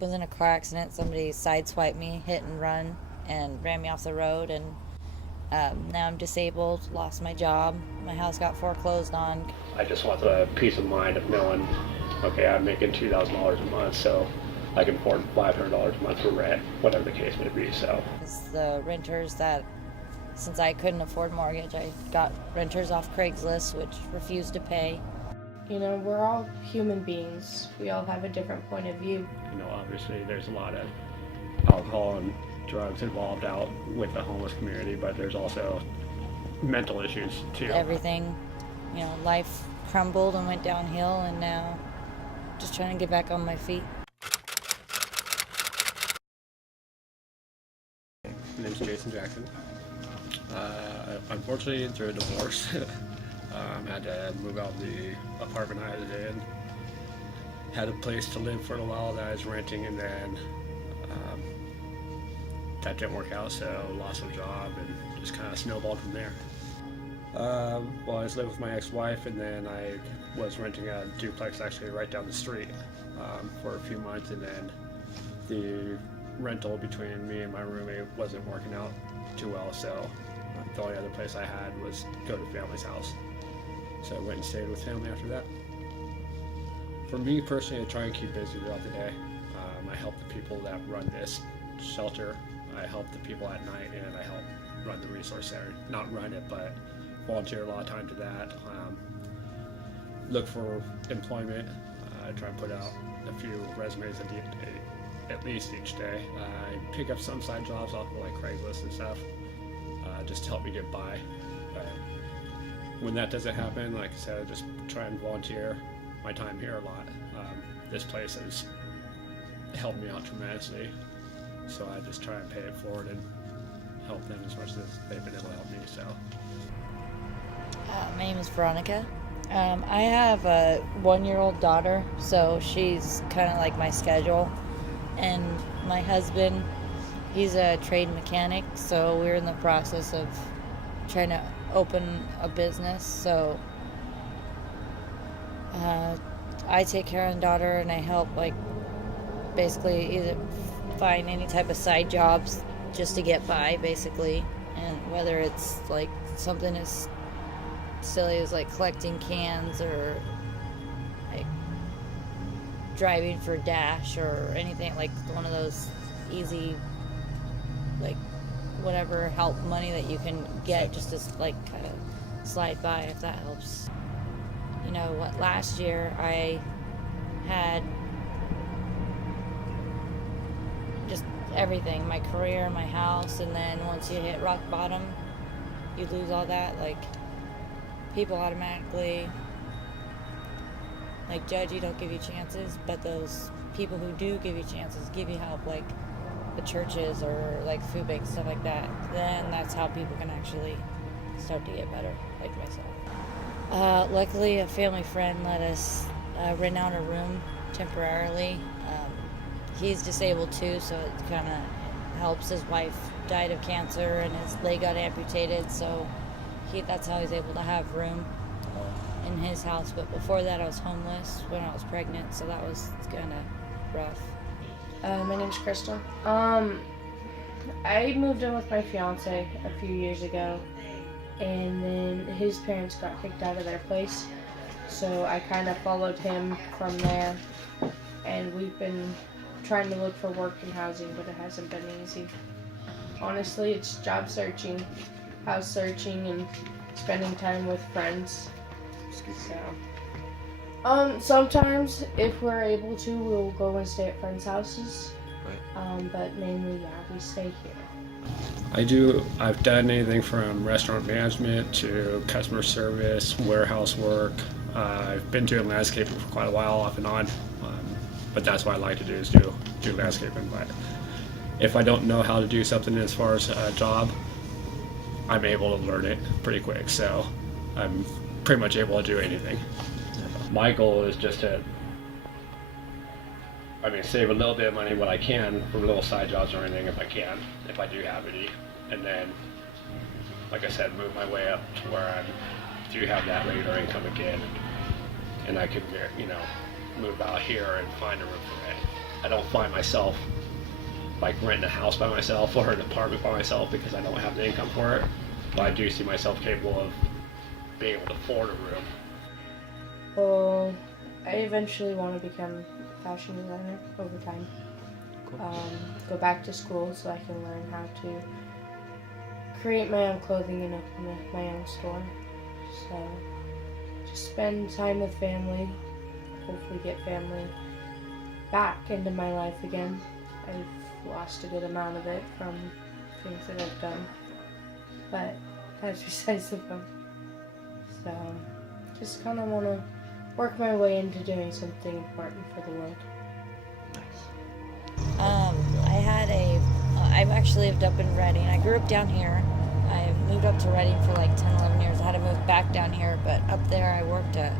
was in a car accident. Somebody sideswiped me, hit and run, and ran me off the road. And now I'm disabled, lost my job. My house got foreclosed on. I just want the peace of mind of knowing, okay, I'm making $2,000 a month, so I can afford $500 a month for rent, whatever the case may be. So It's the renters that, since I couldn't afford mortgage, I got renters off Craigslist, which refused to pay. You know, we're all human beings. We all have a different point of view. obviously there's a lot of alcohol and drugs involved out with the homeless community, but there's also mental issues too. Everything, life crumbled and went downhill, and now just trying to get back on my feet. My name's Jason Jackson. Unfortunately, through a divorce, had to move out of the apartment I was in. Had a place to live for a while that I was renting, and then that didn't work out, so lost my job and just kind of snowballed from there. Well, I was living with my ex-wife, and then I was renting a duplex actually right down the street for a few months, and then the rental between me and my roommate wasn't working out too well, so the only other place I had was go to family's house. So I went and stayed with family after that. For me personally, I try and keep busy throughout the day. I help the people that run this shelter. I help the people at night, and I help run the resource center. Not run it, but volunteer a lot of time to that. Look for employment. I try and put out a few resumes at least each day. I pick up some side jobs off of like Craigslist and stuff, just to help me get by. But when that doesn't happen, like I said, I just try and volunteer my time here a lot. This place has helped me out tremendously, so I just try and pay it forward and help them as much as they've been able to help me. So, My name is Veronica. I have a 1-year-old daughter, so she's kind of like my schedule. And my husband, he's a trade mechanic, so we're in the process of trying to open a business. So I take care of my daughter, and I help, like, basically either find any type of side jobs just to get by, basically. And whether it's like something as silly as like collecting cans, or like driving for Dash, or anything like one of those easy, like, whatever help money that you can get just to like kind of slide by, if that helps. Last year I had just everything, my career, my house, and then once you hit rock bottom, you lose all that. Like, people automatically like judge you, don't give you chances, but those people who do give you chances, give you help, like the churches or like food banks, stuff like that, then that's how people can actually start to get better, like myself. Luckily, a family friend let us rent out a room temporarily. He's disabled too, so it kind of helps. His wife died of cancer and his leg got amputated, so that's how he's able to have room in his house. But before that, I was homeless when I was pregnant, so that was kind of rough. My name's Crystal. I moved in with my fiance a few years ago, and then his parents got kicked out of their place, so I kind of followed him from there, and we've been trying to look for work and housing, but it hasn't been easy. Honestly, it's job searching, house searching, and spending time with friends. So, sometimes if we're able to, we'll go and stay at friends' houses. right. But mainly, yeah, we stay here. I've done anything from restaurant management to customer service, warehouse work. I've been doing landscaping for quite a while, off and on. But that's what I like to do, is do landscaping. But if I don't know how to do something as far as a job, I'm able to learn it pretty quick. So I'm pretty much able to do anything. My goal is just to, save a little bit of money when I can for little side jobs or anything if I can, if I do have any. And then, like I said, move my way up to where I do have that regular income again. And I can, move out here and find a room for rent I don't find myself like renting a house by myself or an apartment by myself because I don't have the income for it. But I do see myself capable of being able to afford a room. Well, I eventually want to become a fashion designer over time. Cool. Go back to school so I can learn how to create my own clothing and open my own store. So, just spend time with family, hopefully get family back into my life again. I've lost a good amount of it from things that I've done, but that's besides the point. So, just kind of want to work my way into doing something important for the world. I've actually lived up in Reading. I grew up down here. I moved up to Reading for like 10, 11 years. I had to move back down here, but up there I worked at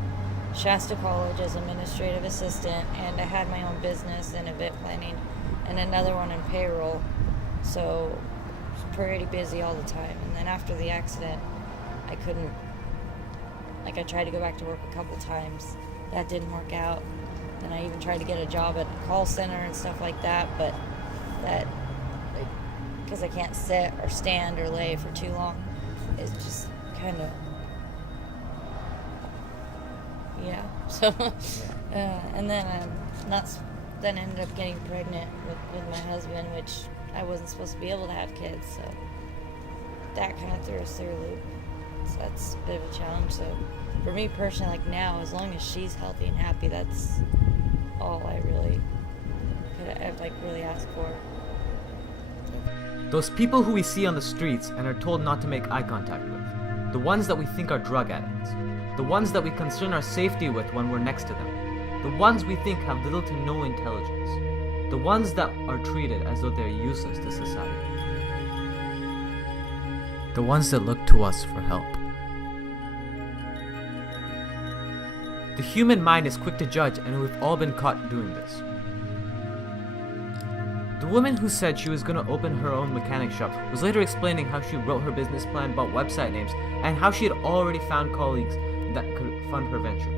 Shasta College as administrative assistant, and I had my own business in event planning and another one in payroll. So I was pretty busy all the time. And then after the accident, I couldn't, like I tried to go back to work a couple times. That didn't work out. And I even tried to get a job at a call center and stuff like that, but that, because I can't sit or stand or lay for too long, it's just kind of, yeah. So, and then then I ended up getting pregnant with my husband, which I wasn't supposed to be able to have kids, so that kind of threw us through a loop. So that's a bit of a challenge. So for me personally, like now, as long as she's healthy and happy, that's all I really could really ask for. Those people who we see on the streets and are told not to make eye contact with. The ones that we think are drug addicts. The ones that we concern our safety with when we're next to them. The ones we think have little to no intelligence. The ones that are treated as though they're useless to society. The ones that look to us for help. The human mind is quick to judge, and we've all been caught doing this. The woman who said she was going to open her own mechanic shop was later explaining how she wrote her business plan, bought website names, and how she had already found colleagues that could fund her venture.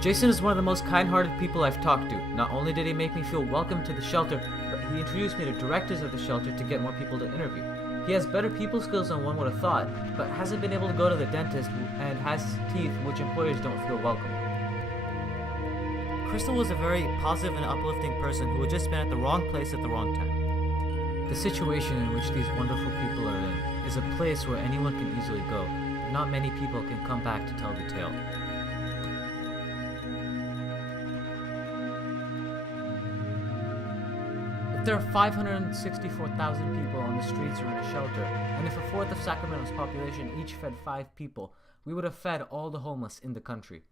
Jason is one of the most kind-hearted people I've talked to. Not only did he make me feel welcome to the shelter, but he introduced me to directors of the shelter to get more people to interview. He has better people skills than one would have thought, but hasn't been able to go to the dentist and has teeth which employers don't feel welcome. Crystal was a very positive and uplifting person who had just been at the wrong place at the wrong time. The situation in which these wonderful people are in is a place where anyone can easily go, but not many people can come back to tell the tale. If there are 564,000 people on the streets or in a shelter, and if a fourth of Sacramento's population each fed 5 people, we would have fed all the homeless in the country.